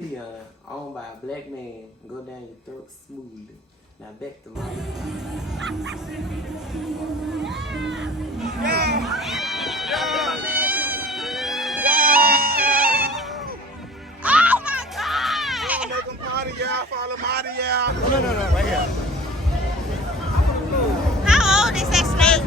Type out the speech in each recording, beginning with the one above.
Owned by a black man, go down your throat smoothly. Now back to my Oh my God! Make them party, y'all. Follow Marty, y'all. No, right here. How old is that snake?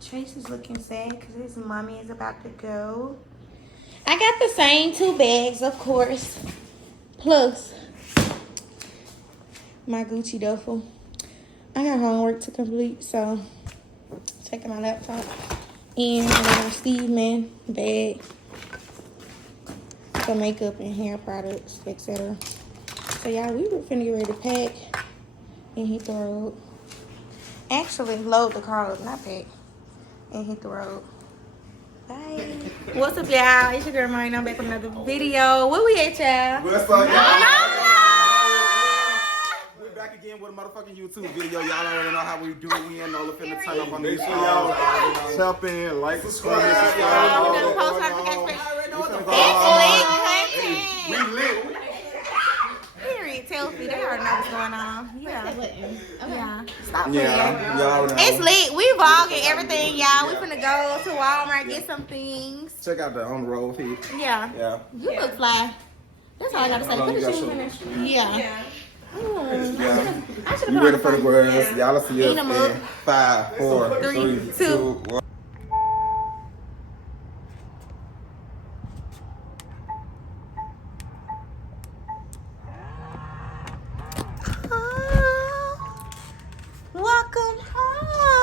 Chase is looking sad because his mommy is about to go. I got the same 2 bags, of course, plus my Gucci duffel. I got homework to complete, so taking my laptop and my Steve Man bag, some makeup and hair products, etc. So y'all, we were finna get ready to pack and hit the road. Actually, load the car up, not pack. And hit the road. Bye. What's up, y'all? It's your girl Marine. I'm back with another video. Where we at, y'all? What's up, y'all? No! We're back again with a motherfucking YouTube video. Y'all already know how we do. We ain't no finna turn up on these y'all jump in, like, subscribe. Post notifications. It's lit content. We lit. Period. Tell me, they already know what's going on. Yeah. Yeah. Stop playing. Yeah, y'all already know. It's lit. We vlogging everything, y'all. We finna go to Walmart, get some things. Check out the on the road feed. Yeah. Yeah. You look fly. That's all I gotta say. How long Put you the got shoes in there. Yeah. Yeah. I should've You put ready on for the words? Y'all will see us Eat 'em up. in 5, 4, 3, 2, 1. Welcome home.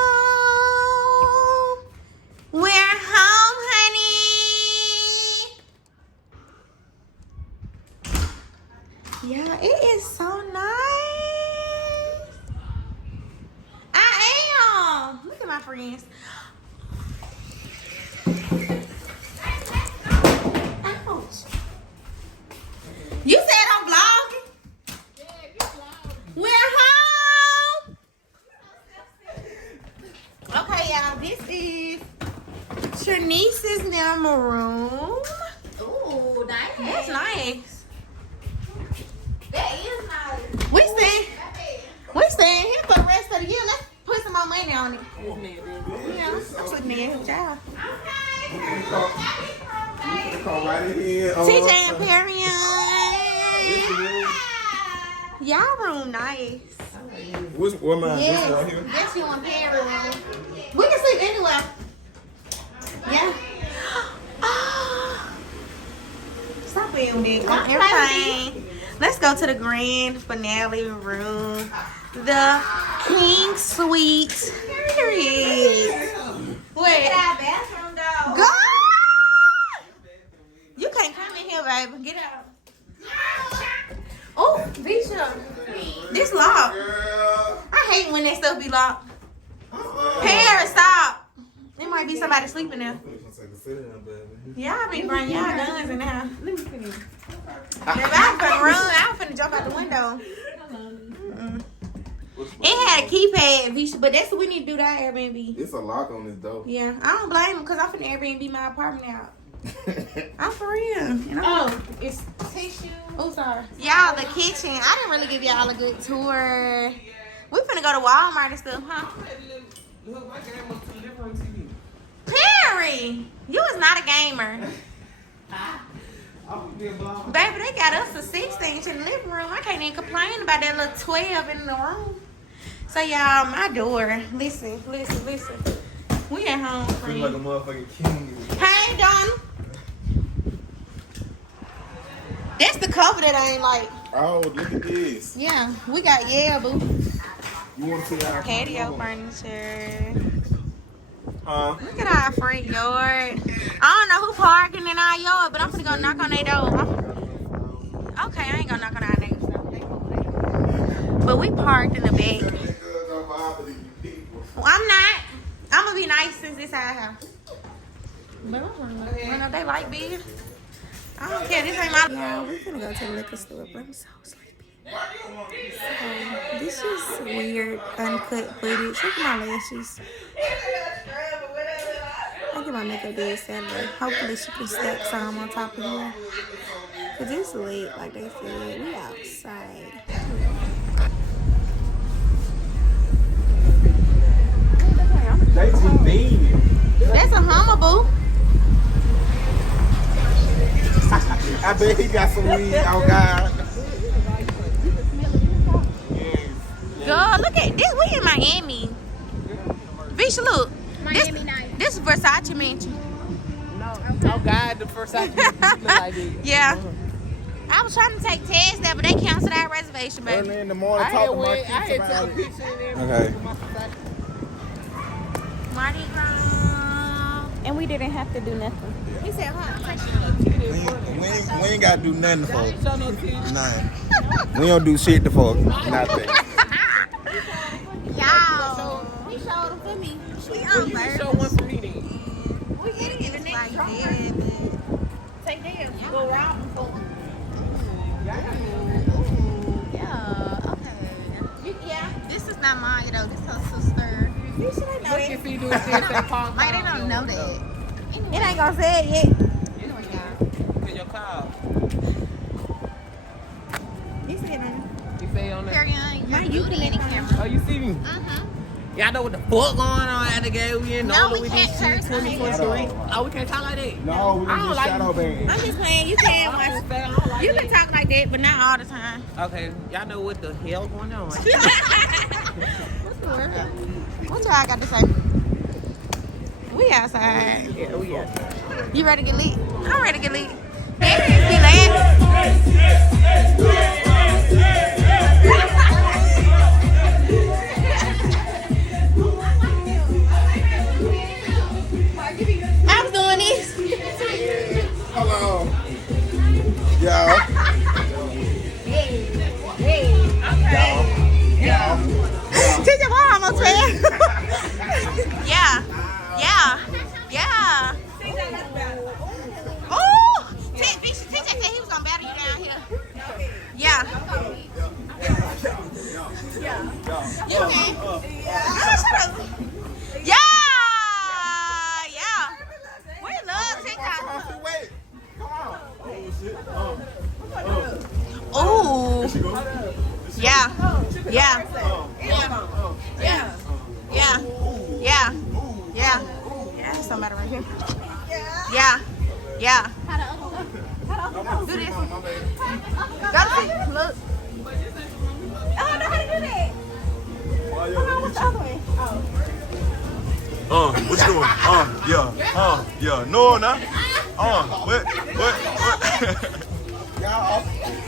We're home, honey. Yeah, it is so nice. I am. Look at my friends. Ouch. You said I'm vlogging? We're home. Okay, y'all, this is Trinice's number room. Ooh, nice. That's nice. That is nice. We staying here for the rest of the year. Let's put some more money on it. Yeah, I'm sitting there with y'all. Come right in here. TJ Imperium. Y'all room nice. Where mine? Yes, This one here? that's your Imperium room. We can sleep anywhere. Yeah. Stop being with it. Everything. Let's go to the grand finale room. The King Suite. Period. Wait. bathroom though. Go! You can't come in here, baby. Get out. Oh, Bisha. This locked. I hate when that stuff be locked. Paris, stop. There might be somebody sleeping there. Y'all be bringing y'all guns in there. Let me finish. If I was finna run, I was finna jump out the window. It had a keypad, Bisha, but that's what we need to do to our Airbnb. It's a lock on this door. Yeah, I don't blame them because I'm finna Airbnb my apartment out. I'm for real. Oh, it's tissue. Oh, sorry. Y'all, the kitchen. I didn't really give y'all a good tour. We finna go to Walmart and stuff, huh? Perry, you is not a gamer. Baby, they got us a 16-inch in the living room. I can't even complain about that little 12 in the room. So y'all, my door. Listen. We at home, friend. Like a motherfucking king. Hey, Donna. That's the cover that I ain't like. Oh, look at this. Yeah, we got boo. You want to see our Patio furniture. Look at our front yard. I don't know who parking in our yard, but I'm gonna go knock on their door. Okay, I ain't gonna knock on our neighbor's door. But we parked in the back. Well, I'm not. I'm gonna be nice since it's our house. But I don't know they like beer. I don't care. This ain't my. Yeah, we're gonna go to the liquor store, but I'm so sleepy. So, this is weird, uncut footage. Look at my lashes. I get my makeup did Saturday. Hopefully she can stack some on top of here. Cause it's lit, like they said. We outside. That's convenient. That's a Hummer, boo. I bet he got some weed. Oh God. Girl, look at this. We in Miami. Visha, look. Miami nice. This is Versace mansion. Oh God, the first time you look like it. Yeah. I was trying to take Ted's there, but they canceled our reservation, baby. Early in the morning, I talking to my had kids took a about it. picture and everything. Okay. Mardi Gras. And we didn't have to do nothing. He said, huh? We ain't got to do nothing for Ain't show no titties. nothing. We don't do shit to fuck. Nothing. Y'all. He showed them for me. We on You can bird. show one for me then. We idiots like that. Take them. Go round and forward. Yeah, okay. Yeah. This is not mine, though. This is her sister. You should have known Look that. if he do this that pom Mike, they don't know that. It ain't gonna say it yet. In your car. He said, You say on Carry that. on. You're booty in the camera. Oh, you see me? Y'all know what the fuck going on at the game? We in No, we we can't did curse shit on here. 2023. Oh, we can't talk like that. No, we I don't just like shadow banned. I'm just playing. You can watch. I don't like You that. can talk like that, but not all the time. Okay, y'all know what the hell going on. What's the word? What y'all got to say? We outside. Yeah, we got. You ready to get lit? I'm ready to get lit. He laughing. I'm doing this. Hello. Yo. Teach your mom almost fair. Yeah. Oh, teach said he was gonna battle you down here. Yeah. You can. Shut up. Yeah. We love TikTok. Wait. Ooh. Yeah. Somebody right here. Yeah. Do this. Go to see. Look. Oh, I know how to do that. What's the other way? What you doing? Yeah. No, nah. What?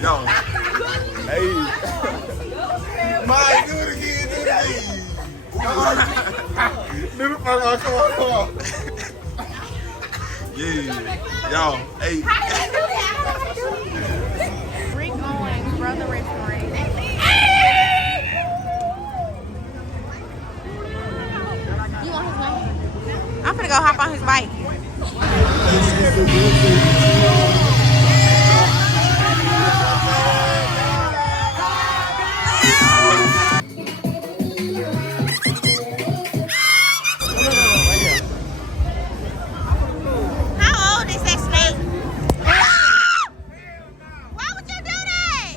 Y'all. Hey. Mike, do it again. Do the fuck on, come on. Yeah. Y'all, hey. Rick Owens, Brother Restaurant. You want his number? I'm finna go hop on his bike. How old is that snake? Why would you do that?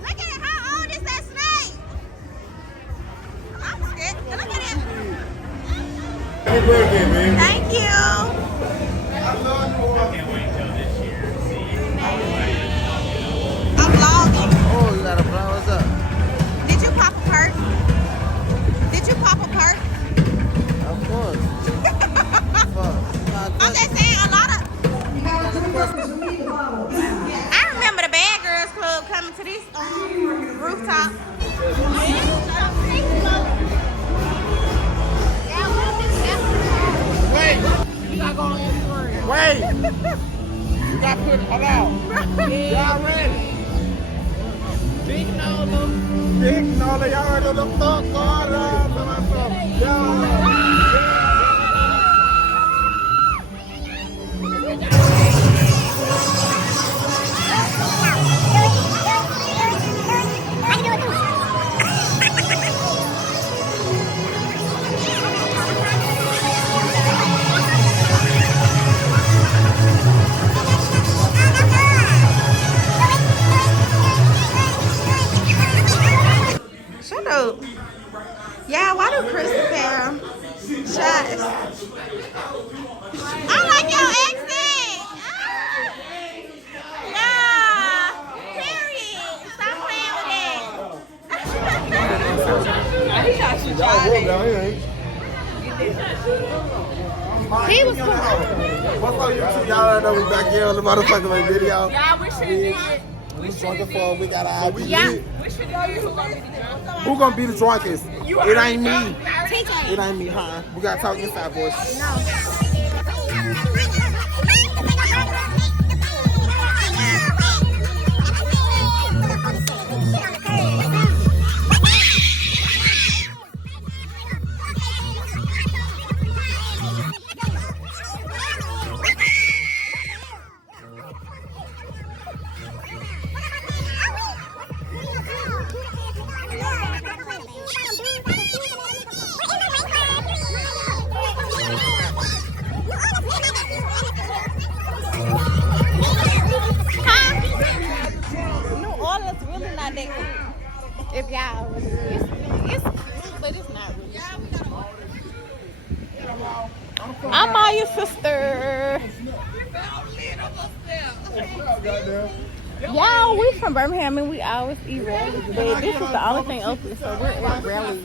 Look at it. How old is that snake? I'm scared. Look at it. Happy birthday, man. Thank you. I love you. rooftop. Wait. You gotta go on Instagram. Wait. You gotta put it out. Y'all ready? Big Nola. Big Nola. Y'all ready to fuck God up? Shut up. Yeah, why do Crystal have shots? I like your accent. Nah, period. Stop playing with that. He was cool. What's up, YouTube? Y'all know we back here on the motherfucking video. Yeah, we should do it. We got our IP. Yeah. We should do it. Who gonna be the drunkest? It ain't me. TJ. It ain't me, huh? We gotta talk inside, boys. New Orleans really not that cool. If y'all was, it's cool, but it's not really. I'm Maya's sister. Y'all, we from Birmingham and we always eat rallies. But this is the only thing open, so we're at rallies.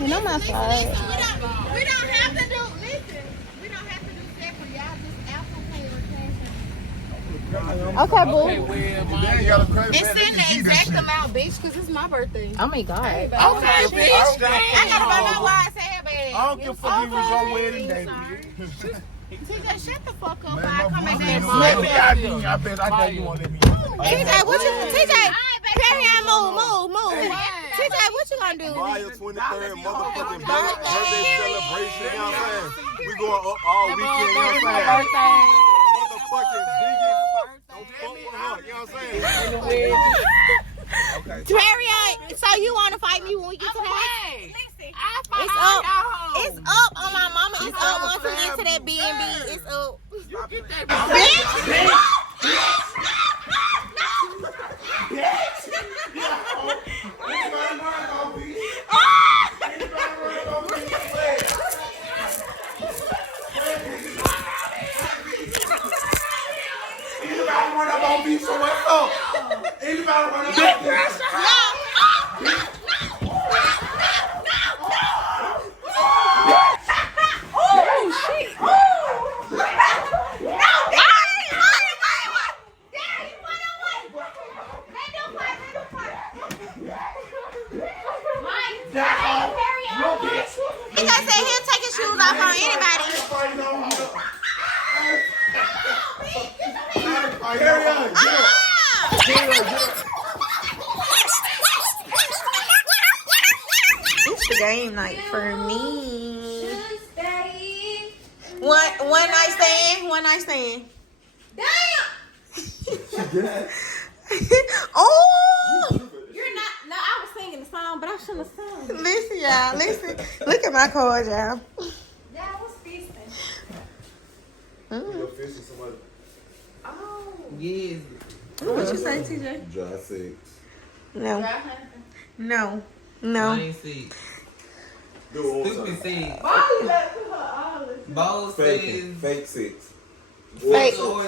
And I'm outside. We don't have to do, listen, we don't have to do separate. Y'all just Apple Pay or cash. Okay, boo. It's in the exact amount, bitch, because it's my birthday. Oh my God. Okay, bitch. I gotta find out why I said bad. I don't give a fuck if it was your wedding day. TJ, shut the fuck up. I come back there. Let me out there. I bet you won't let me. TJ, what you, TJ, carry on, move. TJ, what you gonna do? Maya 23rd motherfucking birthday celebration, you know what I'm saying? We going up all weekend, you know what I'm saying? Motherfucking biggest, don't fuck with her, you know what I'm saying? Period. So you wanna fight me when we get to the house? It's up. It's up on my mama. It's up once we get to that B&B. It's up. Anybody run up on me, so what's up? Anybody run up on me? He gonna say he'll take his shoes off on anybody. It's the game night for me. One night stand. Damn. Oh. You're not. No, I was singing the song, but I shouldn't have sung. Listen, y'all. Listen. Look at my cards, y'all. Yeah, I was feasting. Oh. Yes. What you say, TJ? Dry six. No. Mine seat. Stupid seat. Bold Fake says. fake six. Fake. Or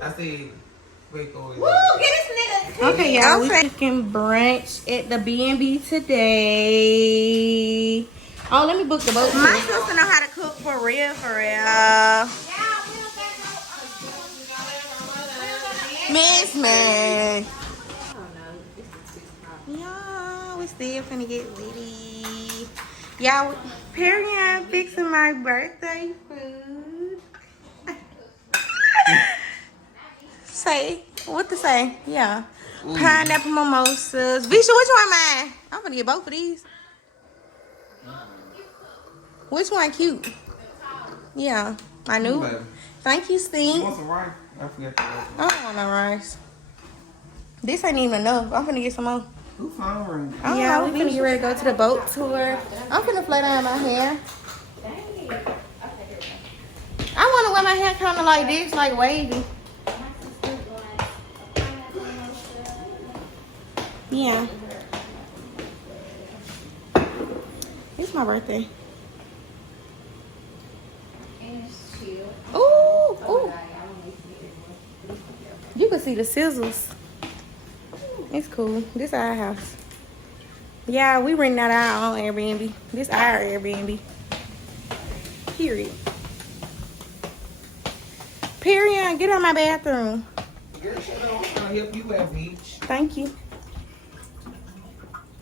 I said fake or Woo, get this nigga. Okay, y'all. We cooking brunch at the B&B today. Oh, let me book the boat. My sister know how to cook for real, Miss Man. still finna get litty. Y'all, Perion fixing my birthday food. Say, what to say? Yeah. Pineapple mimosas. Visha, which one mine? I'm gonna get both of these. Which one cute? Yeah, I knew. Thank you, Steve. You want some rice? I forgot the rice. I don't want no rice. This ain't even enough. I'm finna get some more. Who phone ring? Yeah, we finna get ready to go to the boat tour. I'm finna play down my hair. I wanna wear my hair kinda like this, like wavy. Yeah. It's my birthday. Ooh, ooh. You can see the sizzles. It's cool. This our house. Yeah, we renting out our own Airbnb. This our Airbnb. Period. Period. Get out my bathroom. Girl, shut up. I'm trying to help you out, bitch. Thank you.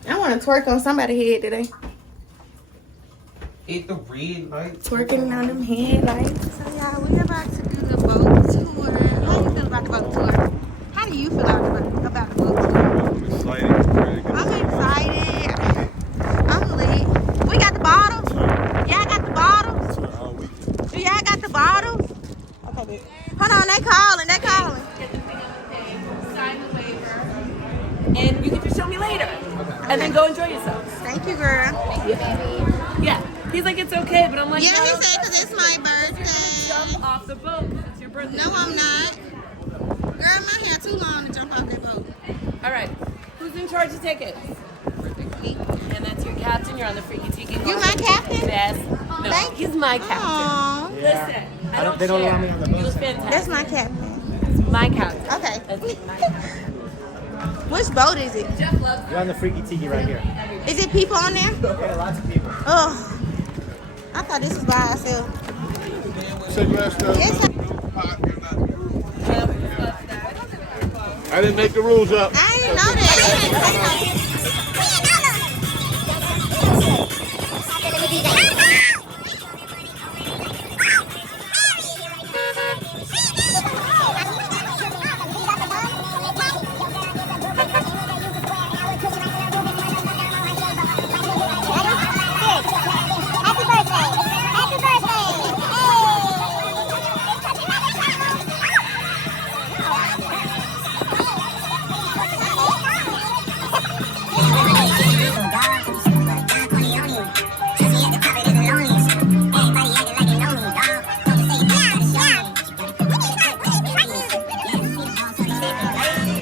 I want to twerk on somebody's head today. Hit the red light. Twerking on them headlights. So y'all, we about to do the boat tour. How you feel about the boat tour? How do you feel about the boat tour? I'm excited. I'm excited. I'm lit. We got the bottles. Y'all got the bottles. Do y'all got the bottles? Okay. Hold on, they calling. They calling. Sign the waiver, and you can just show me later, and then go enjoy yourselves. Thank you, girl. Yeah, he's like, it's okay, but I'm like, Yeah, no, he said because it's my birthday. jump off the boat. It's your birthday. No, I'm not. Girl, my hair too long to jump off that boat. All right, who's in charge of tickets? And that's your captain. You're on the Freaky Tiki. You my captain? Yes. No, Thank he's my captain. Aww. Listen, I don't they don't allow me on the boat. He was fantastic. That's my captain. My captain. Okay. That's my captain. Which boat is it? You're on the Freaky Tiki right here. Is it people on there? Yeah, lots of people. Oh, I thought this was by ourselves. Yes, I didn't make the rules up. I didn't know that.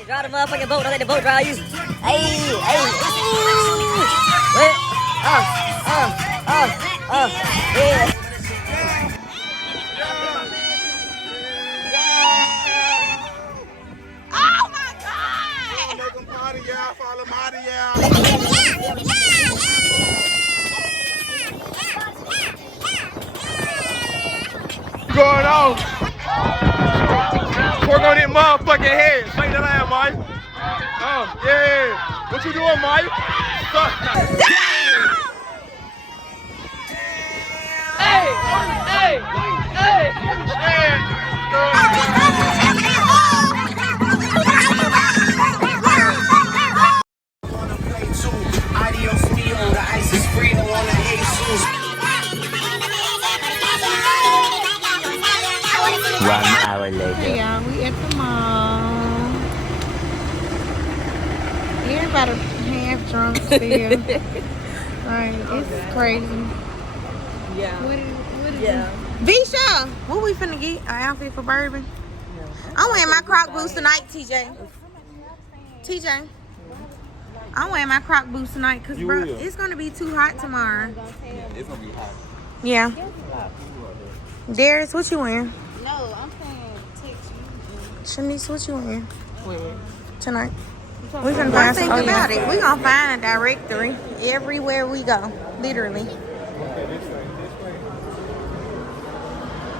Drive the motherfucking boat, don't let the boat drive you. Hey, hey, ooh. Wait. Yeah. Oh my God! Make them party, y'all. Follow Marty, y'all. Going on. Work on that motherfucking head. Shake that ass, Mike. Yeah. What you doing, Mike? Adios mio, the ice is free, no one to Jesus. 1 hour later. Hey y'all, we at the mall. Everybody half drunk still. Like, it's crazy. Yeah. What is it? Visha, what we finna get? An outfit for Bourbon? I'm wearing my Croc boots tonight, TJ. TJ. I'm wearing my Croc boots tonight because, bro, it's going to be too hot tomorrow. It's gonna be hot. Yeah. Darius, what you wearing? No, I'm saying text you. Shanice, what you wearing? Tonight. We're gonna find something about it. We're gonna find a directory everywhere we go. Literally.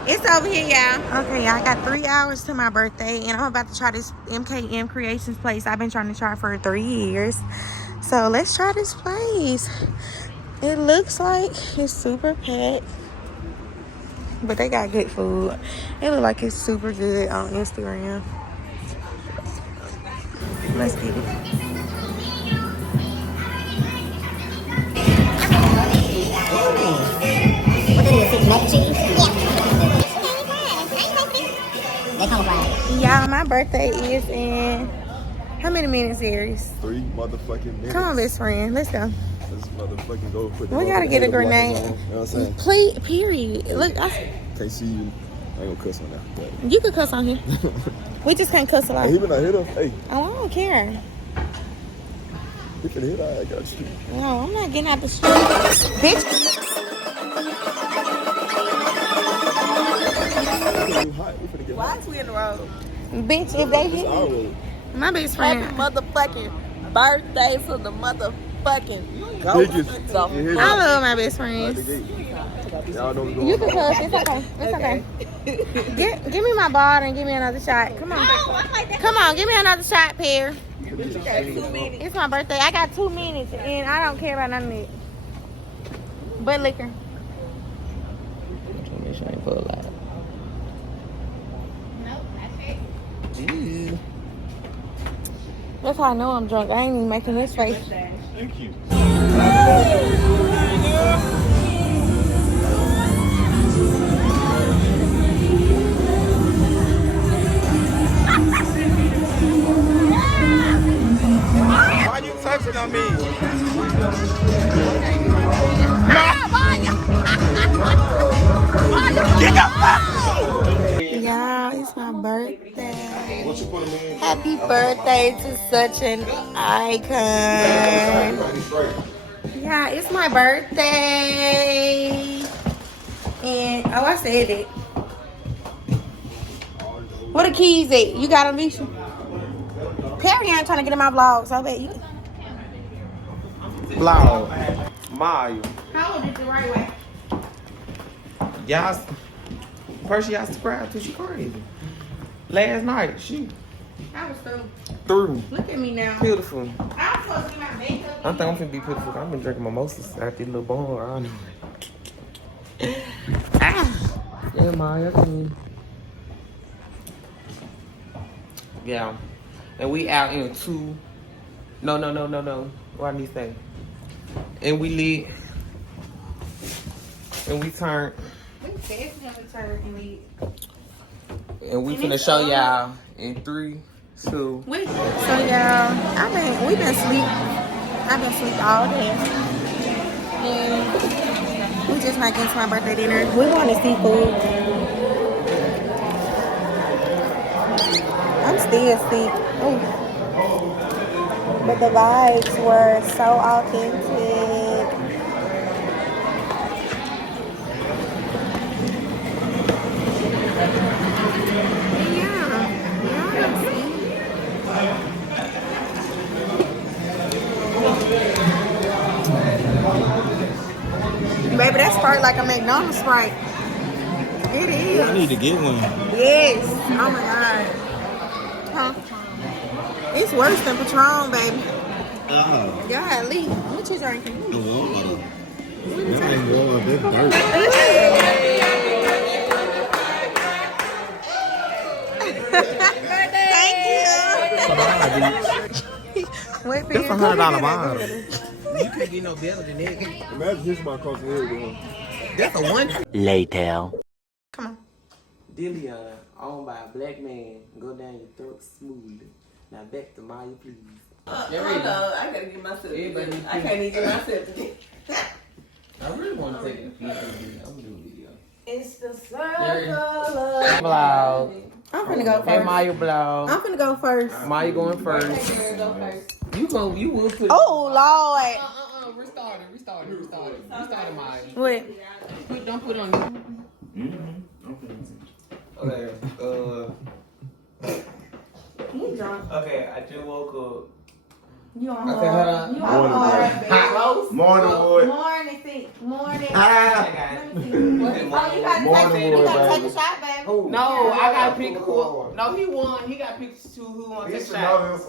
It's over here, y'all. Okay, y'all. I got 3 hours to my birthday, and I'm about to try this MKM Creations place I've been trying to try for 3 years. So So let's try this place. It looks like it's super packed, but they got good food. It looks like it's super good on Instagram. Let's get it. What is it? Mac and cheese? They come fried. Y'all, my birthday is in how many minutes, Aries? 3 motherfucking minutes. Come on, best friend. Let's go. Let's motherfucking go put We gotta get a grenade. You know what I'm saying? Please, period. Look, Can't see you. I ain't gonna cuss on that. you can cuss on here. We just can't cuss a lot. He been a hit him. Hey, Oh, I don't care. he can hit. I got you. No, I'm not getting out the street. Bitch. Why is we in the road? Bitch, if they hit Our me. road. My best Happy friend. motherfucking birthday to the motherfucking Biggest. I love my best friends. Y'all know what's You going can on. cuss. It's okay. It's okay. Give me my bottle and give me another shot. Come on. Come on. Give me another shot, Pear. It's my birthday. I got 2 minutes and I don't care about none of it. But liquor. Yeah. That's how I know I'm drunk. I ain't even making this face. Thank you. Why you touching on me? Y'all, it's my birthday. What you put him in? Happy birthday to such an icon. Yeah, it's my birthday. And, oh, I said it. Where the keys at? You got them, Misha? Perry ain't trying to get in my vlog, so I bet you. Vlog. Mario. How old is the right way? Y'all, first y'all subscribed to, she crazy. Last night, she I was through. Look at me now. Beautiful. I'm supposed to get my makeup. I think I'm finna be beautiful. I've been drinking mimosas out this little bar. I don't know. Yeah, Maya. Yeah. And we out in 2. No. What I need to say? And we lit. And we turned. We definitely turn and leave. And we finna show y'all in 3, 2. So y'all, we've been asleep. I've been asleep all day. And we just not getting to my birthday dinner. We want to see food. I'm still asleep. Ooh. But the vibes were so authentic. Baby, that Sprite like a McDonald's Sprite. It is. I need to get one. Yes. Oh my God. Huh? It's worse than Patron, baby. Golly. What you drinking? Thank you. Wait, That's $100 bottle. You can't get no better than that. Imagine this my across the head with him. That's a 1. Later. Come on. Dillion, owned by a black man, go down your throat smoothly. Now back to Maya, please. Hold on, I gotta get myself together. I can't even get myself together. I really want to take a video. I'm gonna do a video. It's the circle of Vlog. I'm finna go Hey, first. Maya vlog. I'm finna go first. Maya going first. You will put. Oh, Lord. Restart it, Maya. Wait. Don't put on. Okay. You drunk. Okay. I just woke up. You on Okay, hold on. You on hard. Morning, boy. Morning, see. Morning. Hi. Let me see. Oh, you gotta take a shot, baby. Who? No, I gotta pick who. No, he won. He got to pick two who want to take a shot.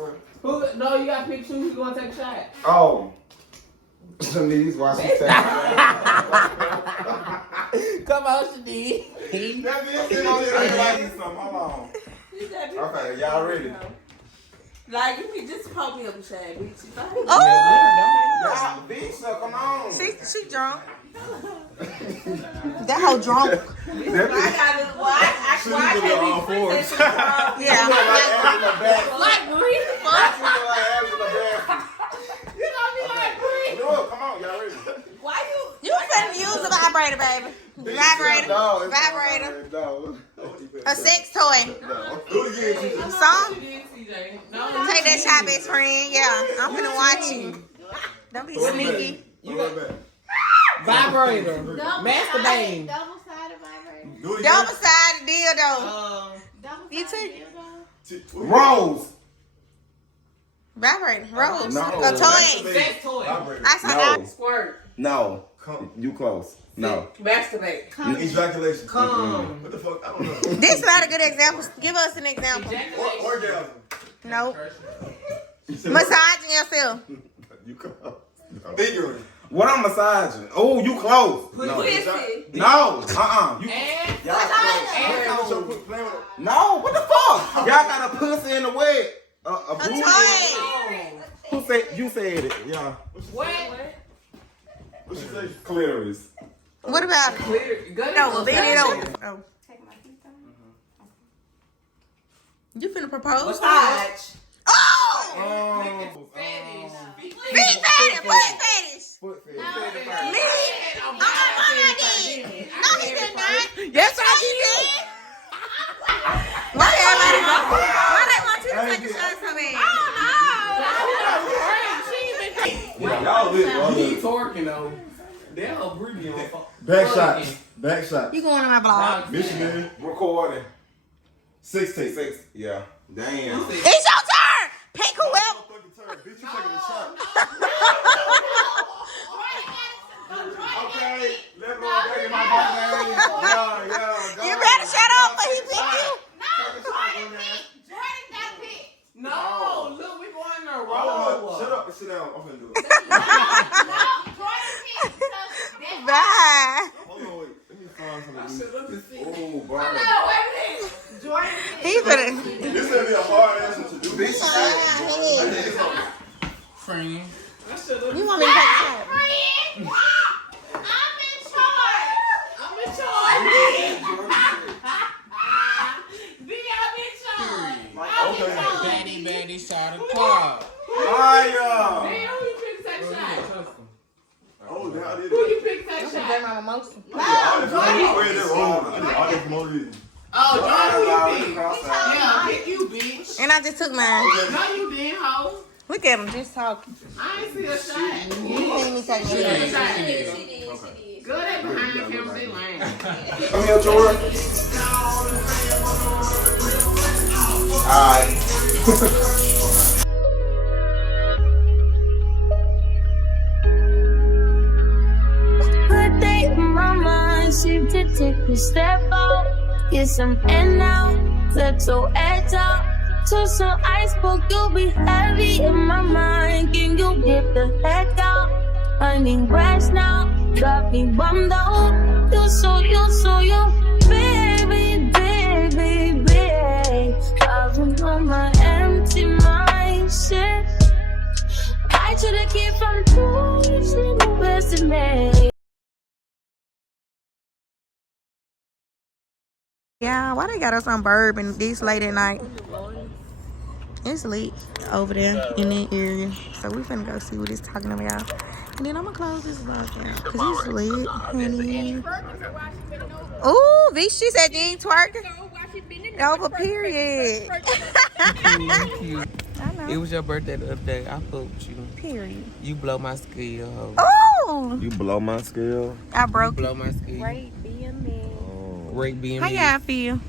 Who? No, you got to pick two who want to take a shot. Oh. Shanice, why she take Come on, Shanice. Hold on. Okay, y'all ready? Like, you can just pop me up and shade, bitch. Oh! Y'all, bitch, so come on. She drunk. That hoe drunk. I can't be princess. Yeah. Like, Marie, fuck. You know me like Bree. No, come on, y'all ready? Why You finna use a vibrator, baby. Vibrator. No, Vibrator. No. A sex toy. Do it again. Song? Take that shot, best friend. Yeah. I'm finna watch you. Don't be sneaky. Vibrator. Masturbating. Double-sided vibrator. Do it again. Double-sided dildo. You Double-sided too? dildo. Rose. Vibrator. Rose. No. A toy. Sex toy. I saw that. Squirt. No. You close. No. Masturbate. Ejaculation. Come. What the fuck? I don't know. This not a good example. Give us an example. Orgasm. Nope. Massaging yourself. You close. Figuring. What I'm massaging? Oh, you close. No. No. You. No. What the fuck? Y'all got a pussy in the wet. A booty. Who said? You said it. Yeah. What? What you say? Clitoris. What about it? No, bend it over. Oh. You finna propose? Massage. Oh! Feet fetish. Feet fetish. Foot fetish. Foot fetish. Me? Oh, my mama did. No, he did not. Yes, I Why they want you to take a shot so bad? Y'all lit, bro. He twerking though. They're a breathing on. Back shots. Back shots. You going on my vlog? Michigan recording. 16. Yeah. Damn. It's your turn. Pick whoever. Bitch, you taking a shot. Okay, let's go back in my birthday. Yeah. You better shut up or he pick you. No, look, we going in a row. Shut up and sit down. I'm finna do it. Bye. Hold on, wait. Let me find something. Shut up and sit. Oh, Barbara. He finna. This gonna be a hard answer to do. Bitch, Friend. You want me to take a shot? I'm in charge. Baddie shot a club. Fire! Damn, who you pick that shot? Oh, now I did Who it. you pick that shot? Oh, yeah, pick you, bitch. And I just took mine. No, you didn't, hoe. Look at him just talking. I ain't see a shot. You see me taking a shot. Good at behind the camera, they lame. Come here, Jordan. Alright. Birthday in my mind, seem to take a step out. Get some air now, let your edge out. To some iceberg, you'll be heavy in my mind. Can you get the heck out? I need rest now, got me bummed out. You so baby, baby, baby. Driving on my empty mind, shit. I should've kept from losing the best in me. Yeah, why they got us on Bourbon this late at night? It's lit over there in that area. So we finna go see what it's talking about. And then I'm gonna close this vlog out. Cause it's lit, honey. Ooh, V, she said you ain't twerking. Over period. I know. It was your birthday the other day. I fucked with you. Period. You blow my scale, hoe. Ooh. You blow my scale. I broke Blow my scale. Great BMX. Great being How me. y'all feel?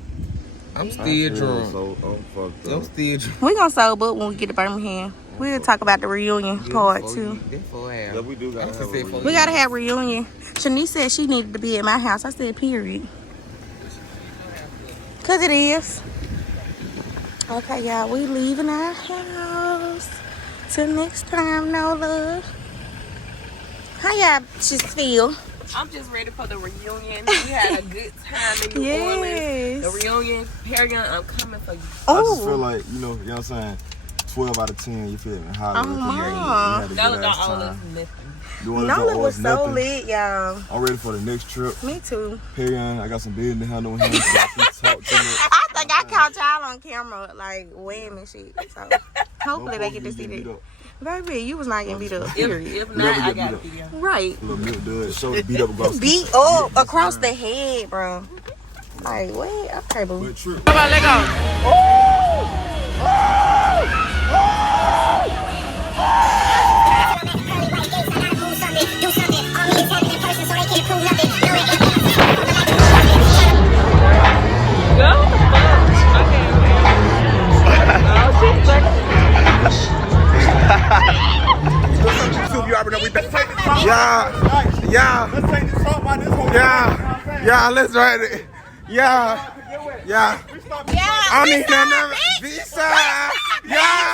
I'm still drunk. So I'm fucked I'm up. still drunk. We gonna sober up when we get to Birmingham. We'll talk about the reunion part too. Yeah, we do gotta have a reunion. We gotta have reunion. Shanice said she needed to be at my house. I said period. Cause it is. Okay, y'all, we leaving our house. Till next time, no love. How y'all just feel? I'm just ready for the reunion. We had a good time in New Orleans. The reunion, Perigon, I'm coming for you. I just feel like, you know what I'm saying? 12 out of 10, you feel me? Hollywood. Nola was so lit, y'all. I'm ready for the next trip. Me too. Period. I got some business to handle with him. So he talk to me. I think I caught y'all on camera, like, weighing and shit. So, hopefully they get to see that. Baby, you was not getting beat up. If not, I got beat up. Right. Little milk dud. Show beat up across beat up across the head, bro. Like, what? Okay, boo. Come on, let go. Yeah, let's ride it. Yeah. I don't need no visa. Yeah.